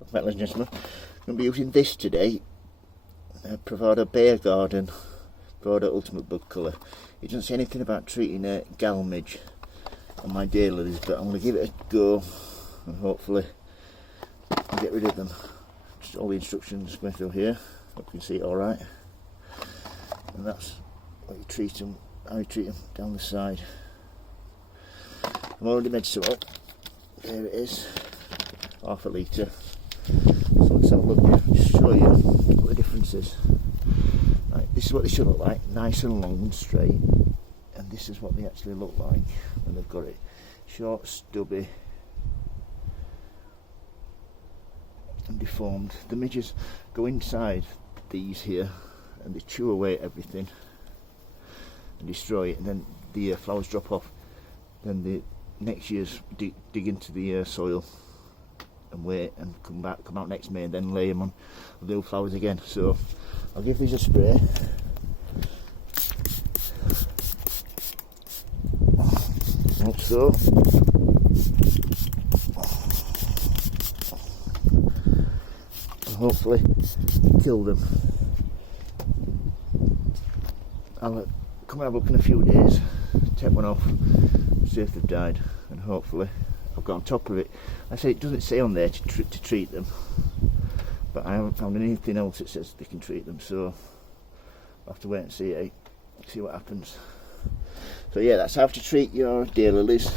Right, ladies and gentlemen, I'm going to be using this today, Bravado Bear Garden, Bravado Ultimate Bug Colour. It doesn't say anything about treating a gall midge on my daylilies, but I'm going to give it a go and hopefully I'll get rid of them. Just all the instructions going through here, hope you can see it alright. And that's what you treat them, how you treat them down the side. I've already made some up. There it is, half a litre. So let's have a look, just show you what the difference is. Right, this is what they should look like, nice and long and straight, and this is what they actually look like when they've got it. Short, stubby and deformed. The midges go inside these here and they chew away everything and destroy it, and then the flowers drop off. Then the next year's dig into the soil and wait and come out next May and then lay them on the new flowers again. So I'll give these a spray. Like so. And hopefully kill them. I'll come and have a look in a few days, take one off, see if they've died, and hopefully I've got on top of it. I say it doesn't say on there to treat them, but I haven't found anything else that says they can treat them, so I'll have to wait and see what happens. So yeah, that's how to treat your daylilies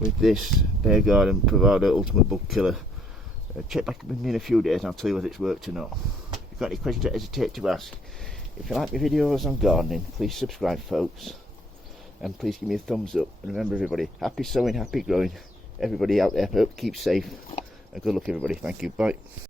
with this Bear Garden Bravado Ultimate Bug Killer. Check back with me in a few days and I'll tell you whether it's worked or not. If you've got any questions, don't hesitate to ask. If you like my videos on gardening, please subscribe, folks. And please give me a thumbs up. And remember, everybody, happy sowing, happy growing. Everybody out there, hope keep safe. And good luck, everybody. Thank you. Bye.